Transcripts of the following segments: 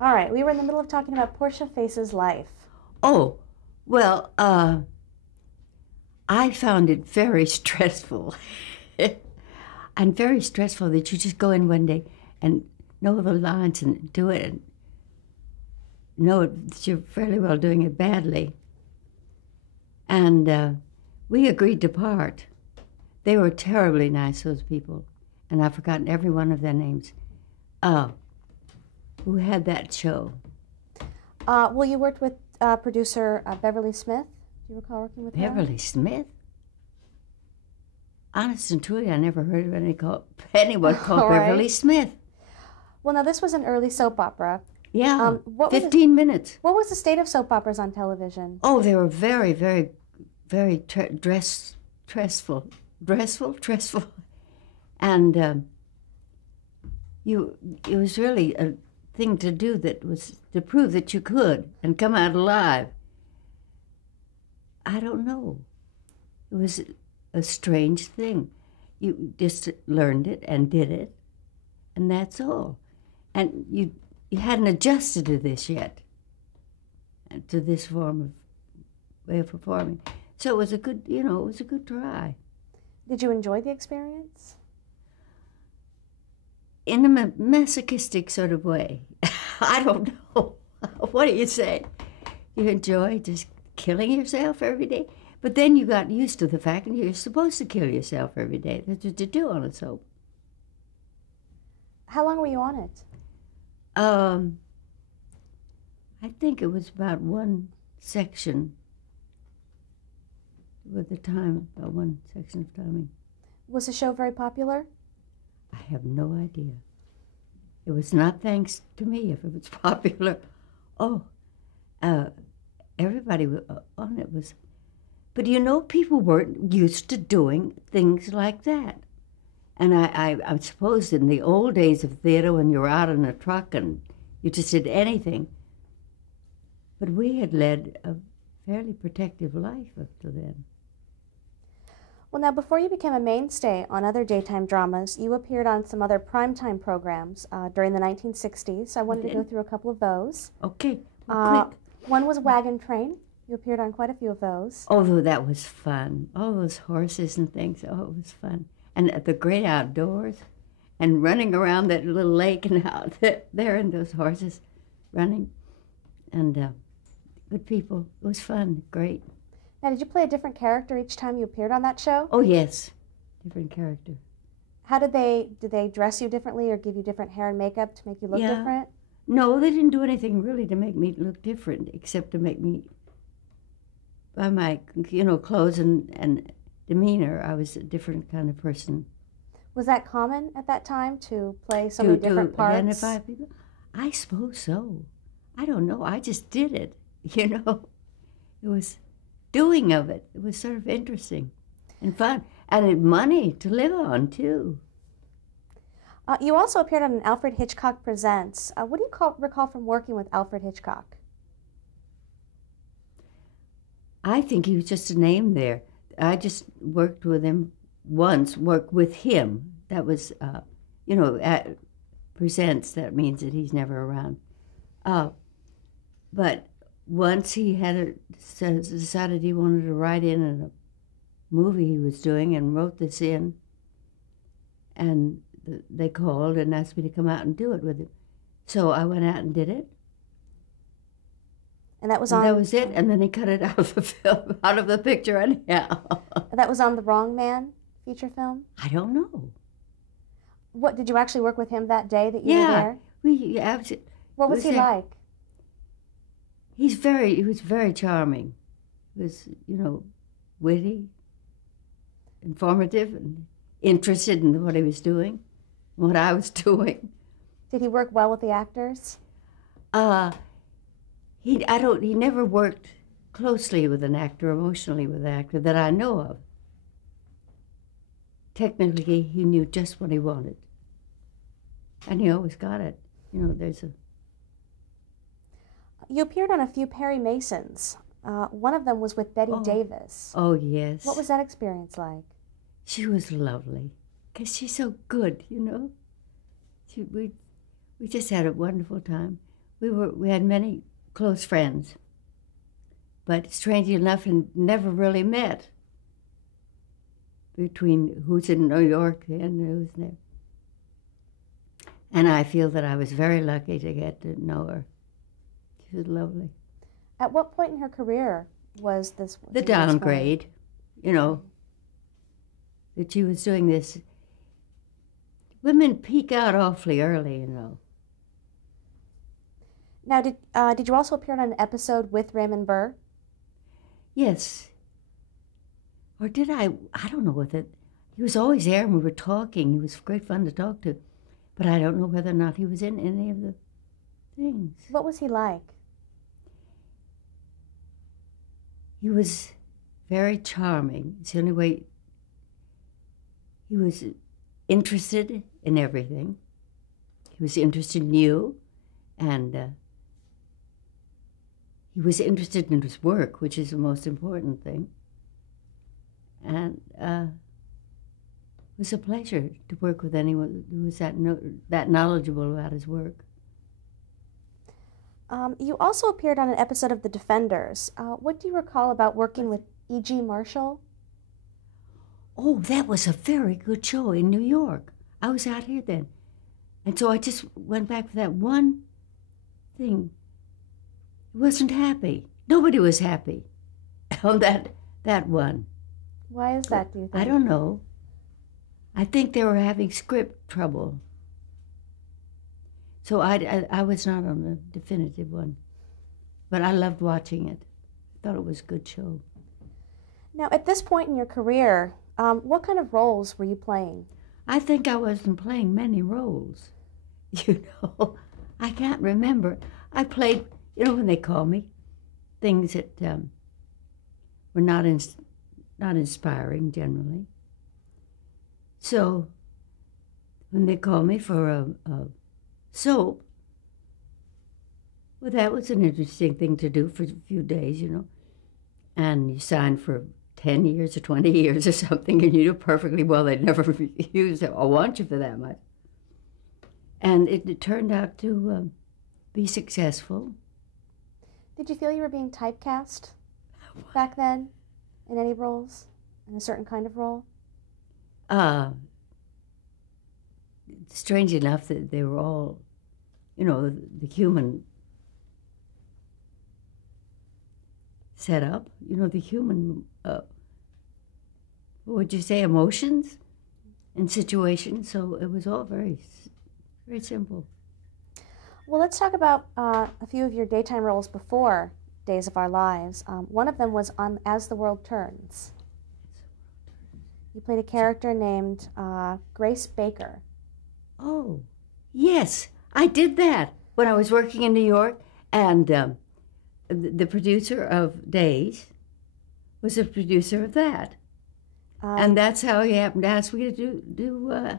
All right, we were in the middle of talking about Portia Face's life. Oh, well, I found it very stressful. And very stressful that you just go in one day and know the lines and do it and know that you're fairly well doing it badly. And we agreed to part. They were terribly nice, those people. And I've forgotten every one of their names. Who had that show? Well, you worked with producer Beverly Smith. Do you recall working with her? Beverly Smith? Honest and truly, I never heard of anyone called Beverly Smith. Well, now this was an early soap opera. Yeah, 15 minutes. What was the state of soap operas on television? Oh, they were very, very, very stressful. And it was really a thing to do that was to prove that you could and come out alive. I don't know. It was a strange thing. You just learned it and did it, and that's all. And you hadn't adjusted to this yet, to this form of way of performing. So it was a good, it was a good try. Did you enjoy the experience? In a masochistic sort of way. I don't know. What do you say? You enjoy just killing yourself every day? But then you got used to the fact that you're supposed to kill yourself every day. That's what you do on a soap. How long were you on it? I think it was about one section with the time, about one section of timing. Was the show very popular? I have no idea. It was not thanks to me if it was popular. Everybody on it was. But people weren't used to doing things like that. And I suppose in the old days of theater, when you were out in a truck and you just did anything. But we had led a fairly protective life up to then. Well, now, before you became a mainstay on other daytime dramas, you appeared on some other primetime programs during the 1960s. So I wanted to go through a couple of those. Okay, quick. One was Wagon Train. You appeared on quite a few of those. Oh, that was fun. All those horses and things. Oh, it was fun. And the great outdoors and running around that little lake and out there and those horses running. And good people. It was fun. Great. Now, did you play a different character each time you appeared on that show? Oh, yes. Different character. How did they dress you differently or give you different hair and makeup to make you look different? No, they didn't do anything really to make me look different, except to make me, by my, clothes and demeanor, I was a different kind of person. Was that common at that time to play so many different parts? To identify people? I suppose so. I don't know. I just did it, It was doing of it. It was sort of interesting and fun. And it money to live on, too. You also appeared on an Alfred Hitchcock Presents. What do you recall from working with Alfred Hitchcock? I think he was just a name there. I just worked with him once, worked with him. That was, at Presents, that means that he's never around. But once he had decided he wanted to write in a movie he was doing and wrote this in, and they called and asked me to come out and do it with him. So I went out and did it. And that was it, and then he cut it out of the film, out of the picture anyhow. That was on The Wrong Man feature film? I don't know. What, did you actually work with him that day that you were there? Yeah, what was he like? He was very charming. He was, witty, informative, and interested in what he was doing, what I was doing. Did he work well with the actors? He never worked closely with an actor, emotionally with an actor that I know of. Technically, he knew just what he wanted. And he always got it. You appeared on a few Perry Masons. One of them was with Betty Davis. Oh, yes. What was that experience like? She was lovely, because she's so good, We just had a wonderful time. we had many close friends, but strangely enough, never really met between who's in New York and who's there. And I feel that I was very lucky to get to know her. She was lovely. At what point in her career was this? The downgrade, you know, that she was doing this. Women peak out awfully early, you know. Now, did you also appear on an episode with Raymond Burr? Yes. Or did I? I don't know whether. He was always there and we were talking. He was great fun to talk to. But I don't know whether or not he was in any of the things. What was he like? He was very charming. It's the only way. He was interested in everything. He was interested in you, and he was interested in his work, which is the most important thing. And it was a pleasure to work with anyone who was that knowledgeable about his work. You also appeared on an episode of The Defenders. What do you recall about working with E.G. Marshall? Oh, that was a very good show in New York. I was out here then. And so I just went back for that one thing. I wasn't happy. Nobody was happy on that one. Why is that, do you think? I don't know. I think they were having script trouble. So I was not on the definitive one. But I loved watching it. I thought it was a good show. Now, at this point in your career, what kind of roles were you playing? I think I wasn't playing many roles. You know, I can't remember. I played, you know, when they call me, things that were not inspiring generally. So when they call me for a soap, well, that was an interesting thing to do for a few days, you know. And you sign for 10 years or 20 years or something, and you do perfectly well. They'd never use it or want you for that much. And it turned out to be successful. Did you feel you were being typecast back then in any roles, in a certain kind of role? Strange enough that they were all, you know, the human setup, you know, the human, what would you say, emotions and situations. So it was all very, very simple. Well, let's talk about a few of your daytime roles before Days of Our Lives. One of them was on As the World Turns. You played a character named Grace Baker. Oh, yes, I did that when I was working in New York, and the producer of Days was a producer of that. And that's how he happened to ask me to do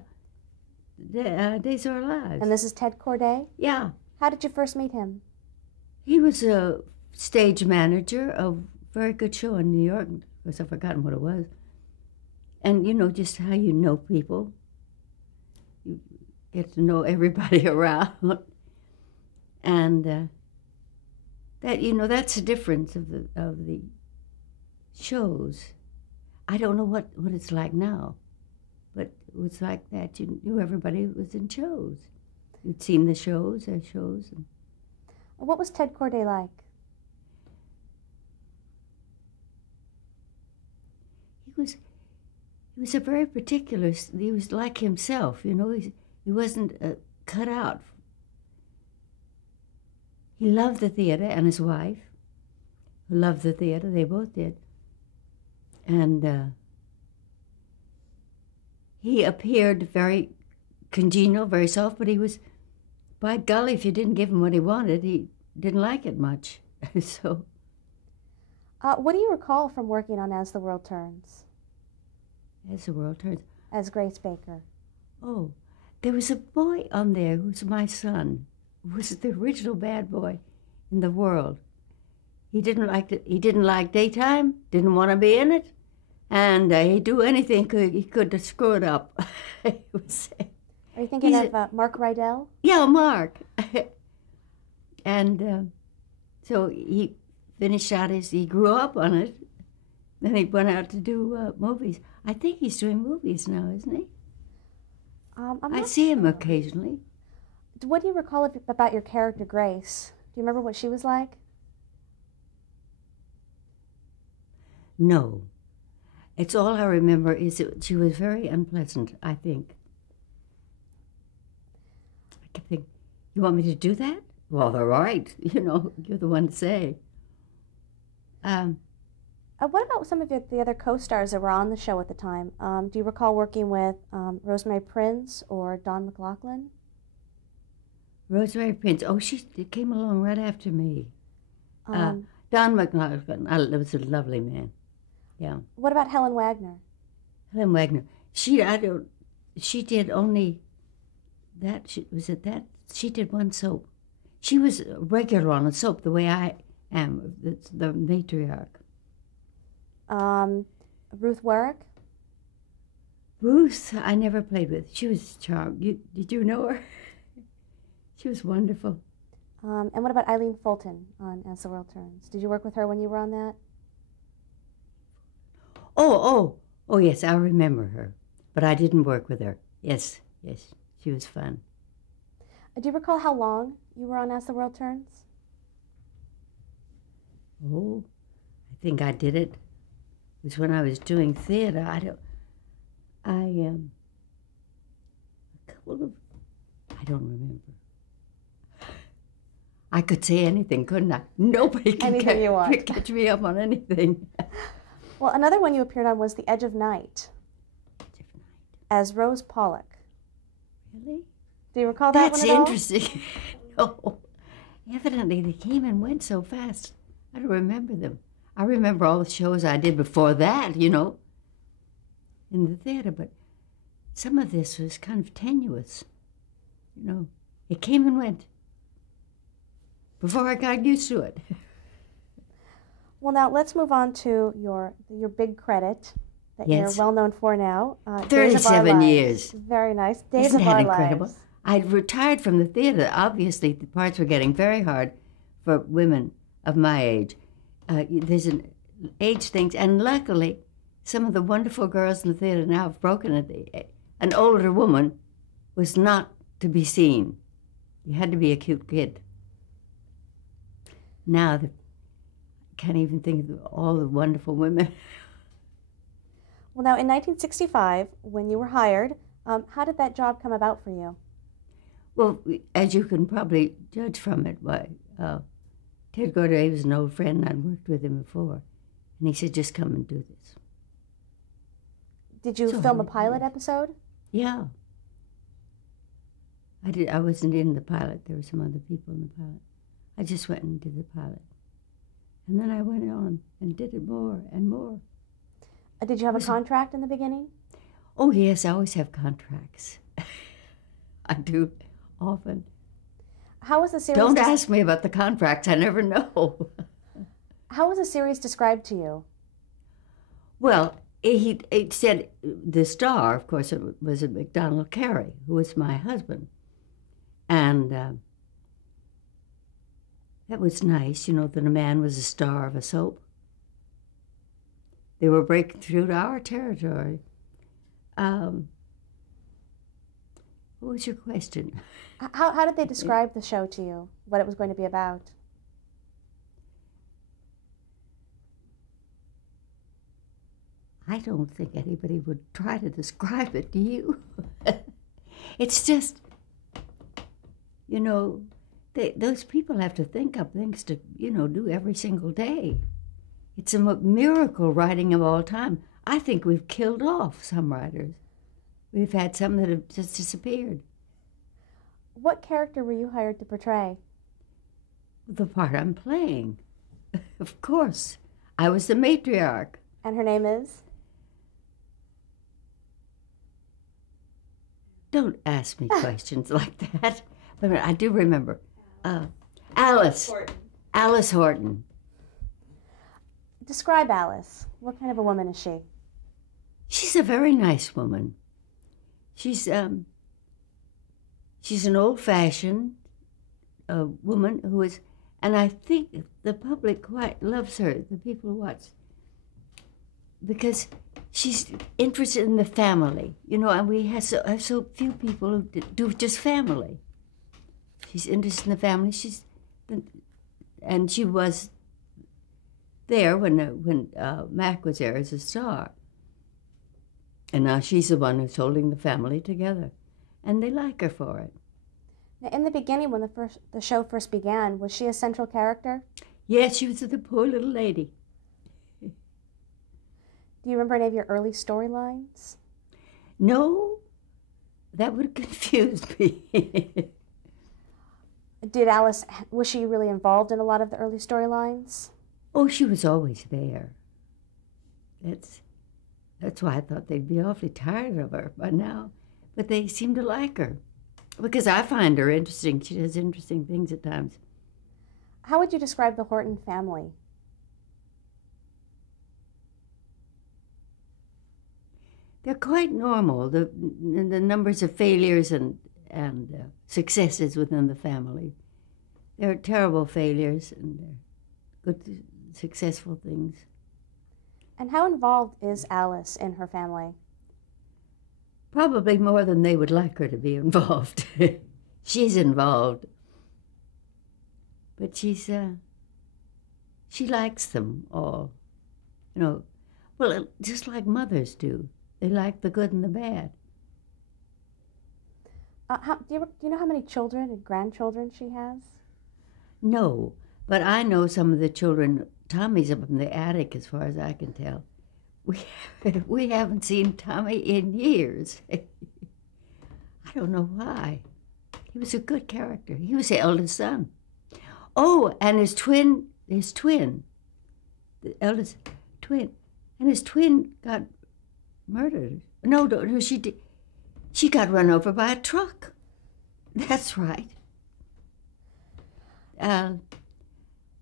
Days of Our Lives. And this is Ted Corday? Yeah. How did you first meet him? He was a stage manager of a very good show in New York. Of course, I've forgotten what it was. And, you know, just how you know people. You get to know everybody around. And that, you know, that's the difference of the shows. I don't know what it's like now, but it was like that. You knew everybody who was in shows. You'd seen the shows, their shows. And what was Ted Corday like? He was a very particular, he was like himself, you know, he wasn't cut out. He loved the theater, and his wife, who loved the theater, they both did. And he appeared very congenial, very soft, but he was, by golly, if you didn't give him what he wanted, he didn't like it much. So. What do you recall from working on As the World Turns? As the World Turns. As Grace Baker. Oh, there was a boy on there who's my son, who was the original bad boy in the world. He didn't like daytime, didn't want to be in it, and he'd do anything he could to screw it up. Are you thinking of Mark Rydell? Yeah, Mark. And so he finished out he grew up on it. Then he went out to do movies. I think he's doing movies now, isn't he? I see him occasionally. What do you recall about your character, Grace? Do you remember what she was like? No. It's all I remember is that she was very unpleasant, I think. I kept thinking, you want me to do that? Well, all right. You know, you're the one to say. What about some of the other co-stars that were on the show at the time? Do you recall working with Rosemary Prince or Dawn McLaughlin? Rosemary Prince. Oh, she came along right after me. Don McLaughlin was a lovely man. Yeah. What about Helen Wagner? Helen Wagner. She did only that. She did one soap. She was regular on a soap the way I am. It's the matriarch. Ruth Warwick? Ruth, I never played with. She was charmed. Did you know her? She was wonderful. And what about Eileen Fulton on As the World Turns? Did you work with her when you were on that? Oh, yes, I remember her. But I didn't work with her. Yes, she was fun. Do you recall how long you were on As the World Turns? Oh, I think I did it. It was when I was doing theater. I don't remember. I could say anything, couldn't I? Nobody can catch me up on anything. Well, another one you appeared on was The Edge of Night. As Rose Pollock. Really? Do you recall that one at all? That's interesting. No. Evidently, they came and went so fast. I don't remember them. I remember all the shows I did before that, you know, in the theater, but some of this was kind of tenuous. You know, it came and went before I got used to it. Well, now let's move on to your big credit that you're well known for now. 37 years. Very nice. Days Isn't of that Our incredible? Lives. I'd retired from the theater. Obviously, the parts were getting very hard for women of my age. There's an age thing, and luckily, some of the wonderful girls in the theater now have broken it. An older woman was not to be seen. You had to be a cute kid. Now, I can't even think of all the wonderful women. Well, now, in 1965, when you were hired, how did that job come about for you? Well, as you can probably judge from it, Ted Gorday was an old friend, and I'd worked with him before. And he said, just come and do this. Did you film a pilot episode? Yeah. I wasn't in the pilot. There were some other people in the pilot. I just went and did the pilot. And then I went on and did it more and more. Did you have a contract in the beginning? Oh, yes, I always have contracts. I do, often. How was the series? Don't ask me about the contracts. I never know. How was the series described to you? Well, it said the star, of course, it was a MacDonald Carey, who was my husband. And that was nice, you know, that a man was a star of a soap. They were breaking through to our territory. What was your question? How did they describe the show to you, what it was going to be about? I don't think anybody would try to describe it, do you? It's just, you know, those people have to think up things to, you know, do every single day. It's a miracle writing of all time. I think we've killed off some writers. We've had some that have just disappeared. What character were you hired to portray? The part I'm playing. Of course. I was the matriarch. And her name is? Don't ask me questions like that. But I do remember. Alice. Horton. Alice Horton. Describe Alice. What kind of a woman is she? She's a very nice woman. She's an old-fashioned, a woman who is, and I think the public quite loves her, the people who watch, because she's interested in the family, you know, and we have so few people who do just family. She's interested in the family. And she was there when Mac was there as a star. And now she's the one who's holding the family together. And they like her for it. Now, in the beginning, when the show first began, was she a central character? Yes, she was the poor little lady. Do you remember any of your early storylines? No, that would have confused me. Did Alice, was she really involved in a lot of the early storylines? Oh, she was always there. That's why I thought they'd be awfully tired of her by now. But they seem to like her. Because I find her interesting. She does interesting things at times. How would you describe the Horton family? They're quite normal. The numbers of failures and successes within the family. There are terrible failures and good, successful things. And how involved is Alice in her family? Probably more than they would like her to be involved. She's involved. But she likes them all. You know, well, just like mothers do. They like the good and the bad. Do you know how many children and grandchildren she has? No, but I know some of the children. Tommy's up in the attic, as far as I can tell. We haven't seen Tommy in years. I don't know why. He was a good character. He was the eldest son. Oh, and his twin, the eldest twin, and his twin got murdered. No, she did. She got run over by a truck. That's right.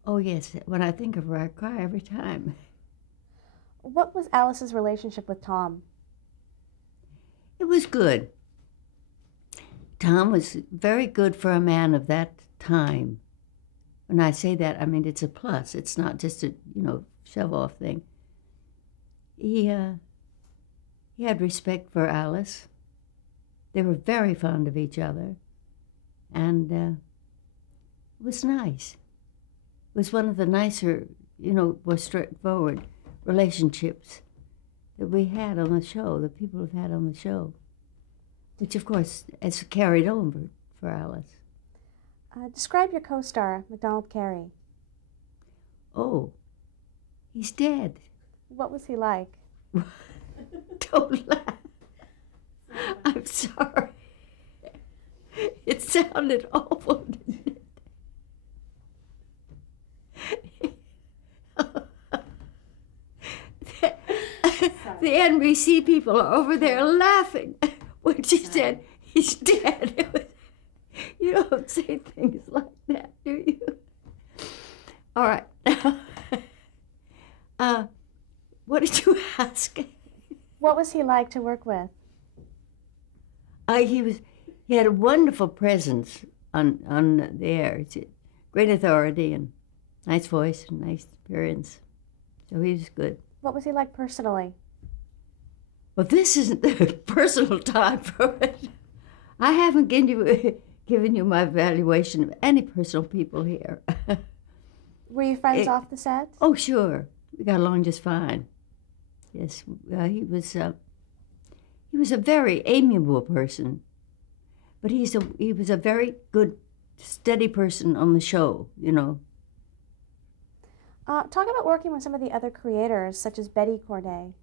Oh, yes, when I think of her, I cry every time. What was Alice's relationship with Tom? It was good. Tom was very good for a man of that time. When I say that, I mean it's a plus. It's not just a, shove-off thing. He had respect for Alice. They were very fond of each other. And it was nice. It was one of the nicer, more straightforward relationships that we had on the show, the people have had on the show, which, of course, has carried over for Alice. Describe your co-star, MacDonald Carey. Oh, he's dead. What was he like? Don't laugh. I'm sorry. It sounded awful, didn't it? The NBC people are over there laughing when she said he's dead. You don't say things like that, do you? All right. What did you ask? What was he like to work with? He had a wonderful presence on the air. He's a great authority and nice voice and nice appearance. So he was good. What was he like personally? Well, this isn't the personal time for it. I haven't given you my evaluation of any personal people here. Were you friends off the set? Oh, sure. We got along just fine. Yes, he was a very amiable person, but he was a very good, steady person on the show, Talk about working with some of the other creators, such as Betty Corday.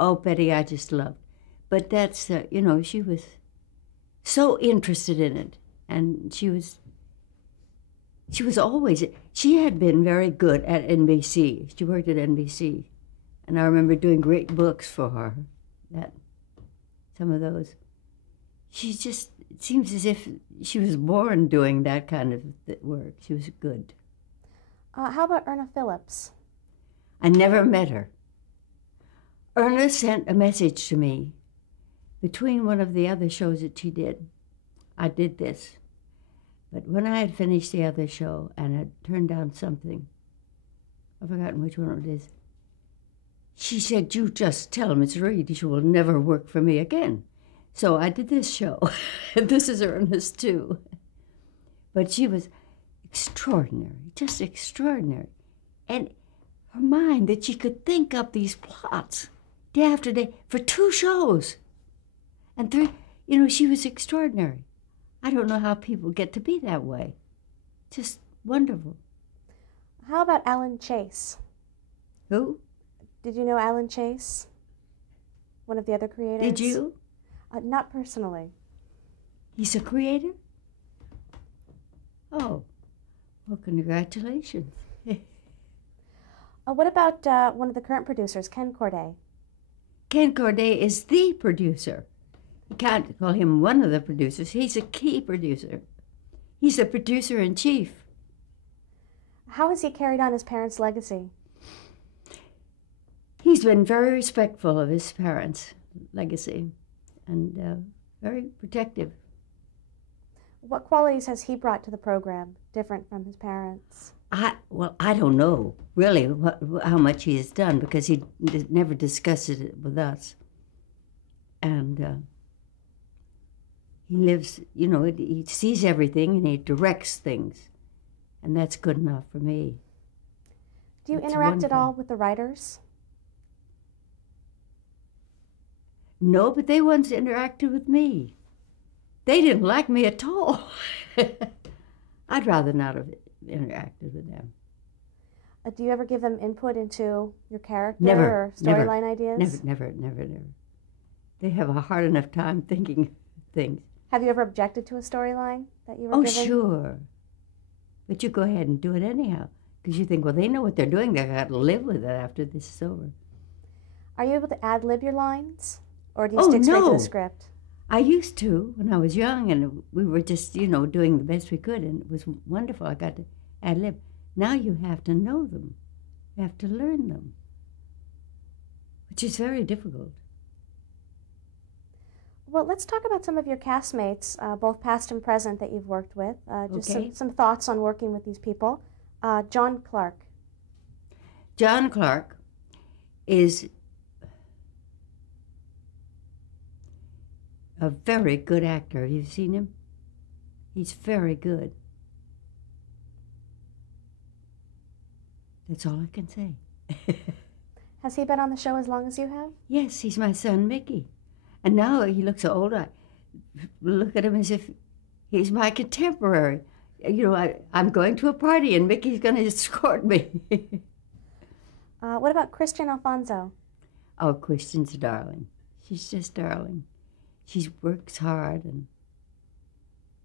Oh, Betty, I just loved. But that's, she was so interested in it. And she had been very good at NBC. She worked at NBC. And I remember doing great books for her, some of those. It seems as if she was born doing that kind of work. She was good. How about Erna Phillips? I never met her. Erna sent a message to me between one of the other shows that she did. I did this. But when I had finished the other show and had turned down something, I've forgotten which one it is, she said, "You just tell Miss Reid she will never work for me again." So I did this show, and this is Ernest too. But she was extraordinary, just extraordinary. And her mind, that she could think up these plots day after day for 2 shows. And 3, she was extraordinary. I don't know how people get to be that way. Just wonderful. How about Alan Chase? Who? Did you know Alan Chase? One of the other creators? Did you? Not personally. He's a creator? Oh, well, congratulations. What about one of the current producers, Ken Corday? Ken Corday is the producer. You can't call him one of the producers. He's a key producer. He's the producer-in-chief. How has he carried on his parents' legacy? He's been very respectful of his parents' legacy and very protective. What qualities has he brought to the program different from his parents? I don't know really how much he has done, because he never discusses it with us. And he lives, he sees everything and he directs things. And that's good enough for me. Do you That's interact at wonderful. all with the writers? No, but they once interacted with me. They didn't like me at all. I'd rather not have interacted with them. Do you ever give them input into your character Never, or never, storyline ideas? Never. They have a hard enough time thinking things. Have you ever objected to a storyline that you were Oh, given? sure. But you go ahead and do it anyhow, because you think, well, they know what they're doing. They've got to live with it after this is over. Are you able to ad-lib your lines? Or do you Oh, stick straight to no. the script? I used to when I was young, and we were just, doing the best we could, and it was wonderful. I got to ad-lib. Now you have to know them. You have to learn them, which is very difficult. Well, let's talk about some of your castmates, both past and present, that you've worked with. Just Okay. some thoughts on working with these people. John Clark. John Clark is a very good actor. Have you seen him? He's very good. That's all I can say. Has he been on the show as long as you have? Yes, he's my son, Mickey. And now he looks so old. I look at him as if he's my contemporary. I'm going to a party and Mickey's going to escort me. What about Christian Alfonso? Oh, Christian's a darling. She's just darling. She works hard and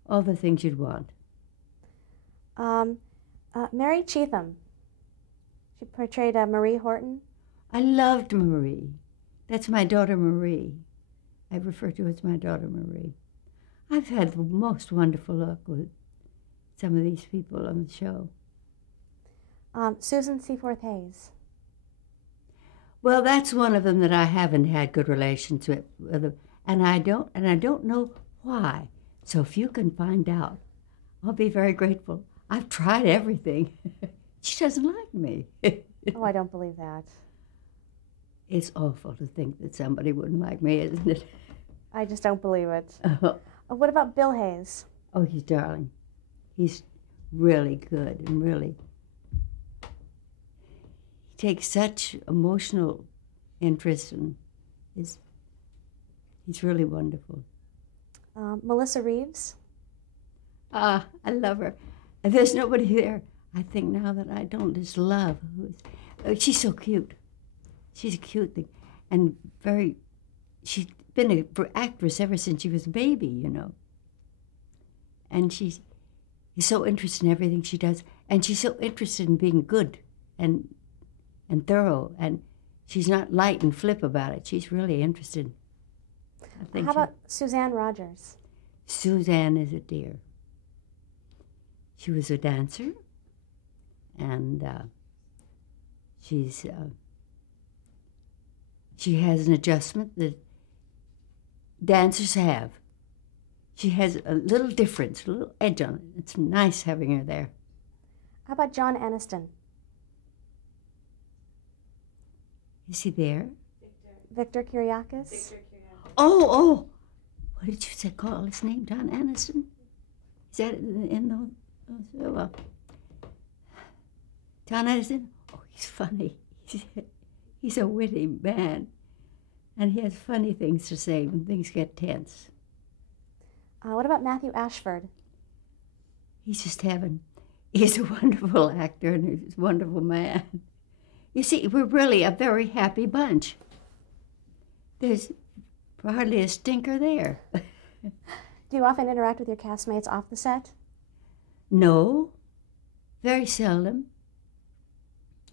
all the things you'd want. Mary Cheatham. She portrayed Marie Horton. I loved Marie. That's my daughter Marie. I refer to her as my daughter Marie. I've had the most wonderful luck with some of these people on the show. Susan Seaforth Hayes. Well, that's one of them that I haven't had good relations with, and I don't know why. So if you can find out, I'll be very grateful. I've tried everything. She doesn't like me. Oh, I don't believe that. It's awful to think that somebody wouldn't like me, isn't it? I just don't believe it. What about Bill Hayes? Oh, he's darling. He's really good and really... He takes such emotional interest and he's really wonderful. Melissa Reeves? I love her. There's nobody there, I think, now that I don't just love. She's so cute. She's a cute thing. And she's been an actress ever since she was a baby, And she's so interested in everything she does. And she's so interested in being good and thorough. And she's not light and flip about it. She's really interested. How about Suzanne Rogers? Suzanne is a dear. She was a dancer, and she has an adjustment that dancers have. She has a little difference, a little edge on it. It's nice having her there. How about John Aniston? Is he there? Victor Kiriakis? Oh! What did you say? Call his name, John Aniston? Is that in the? Well, John Aniston. Oh, he's funny. He's a witty man, and he has funny things to say when things get tense. What about Matthew Ashford? He's just heaven. He's a wonderful actor and he's a wonderful man. You see, we're really a very happy bunch. There's hardly a stinker there. Do you often interact with your castmates off the set? No, very seldom.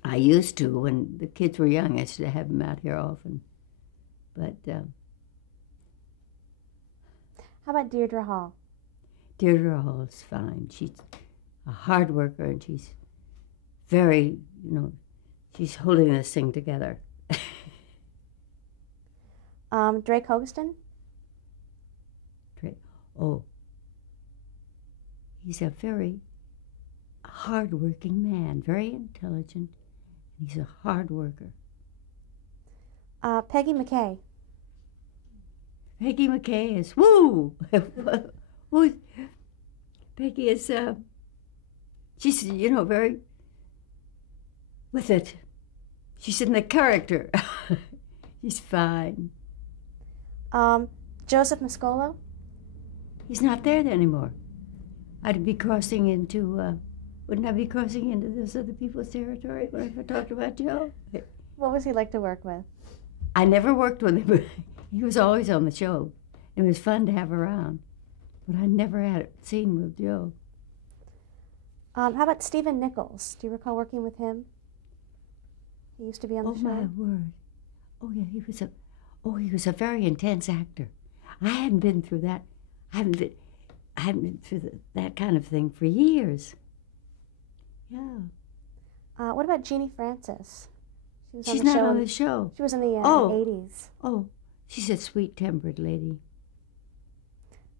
I used to when the kids were young. I used to have them out here often. But how about Deirdre Hall? Deirdre Hall is fine. She's a hard worker and she's very, she's holding this thing together. Drake Hogestyn? Oh, he's a very hard-working man, very intelligent. He's a hard worker. Peggy McKay? Peggy McKay is, woo! Peggy is, she's, very with it. She's in the character. She's fine. Joseph Mascolo? He's not there anymore. I'd be crossing into, wouldn't I be crossing into this other people's territory if I talked about Joe? What was he like to work with? I never worked with him. He was always on the show. It was fun to have around. But I never had a scene with Joe. How about Stephen Nichols? Do you recall working with him? He used to be on the show. Oh, my word. Oh, yeah, he was a very intense actor. I hadn't been through that. I haven't been through that kind of thing for years. Yeah. What about Jeannie Francis? She's not on the show. She was in the 80s. Oh, she's a sweet-tempered lady.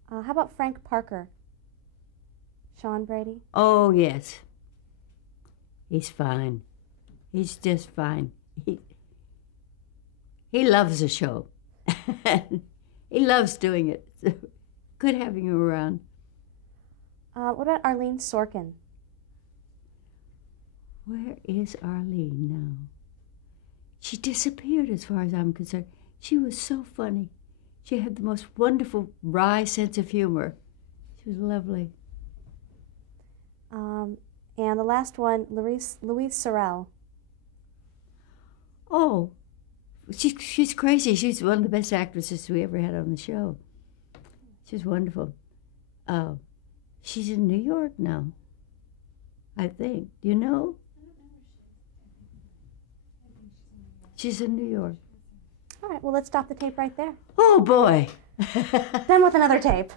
How about Frank Parker? Sean Brady? Oh, yes. He's fine. He's just fine. He loves the show. He loves doing it. Good having him around. What about Arlene Sorkin? Where is Arlene now? She disappeared as far as I'm concerned. She was so funny. She had the most wonderful, wry sense of humor. She was lovely. And the last one, Louise Sorel. Oh, she's crazy. She's one of the best actresses we ever had on the show. She's wonderful. She's in New York now, I think. Do you know? She's in New York. All right, well, let's stop the tape right there. Oh, boy. Then with another tape.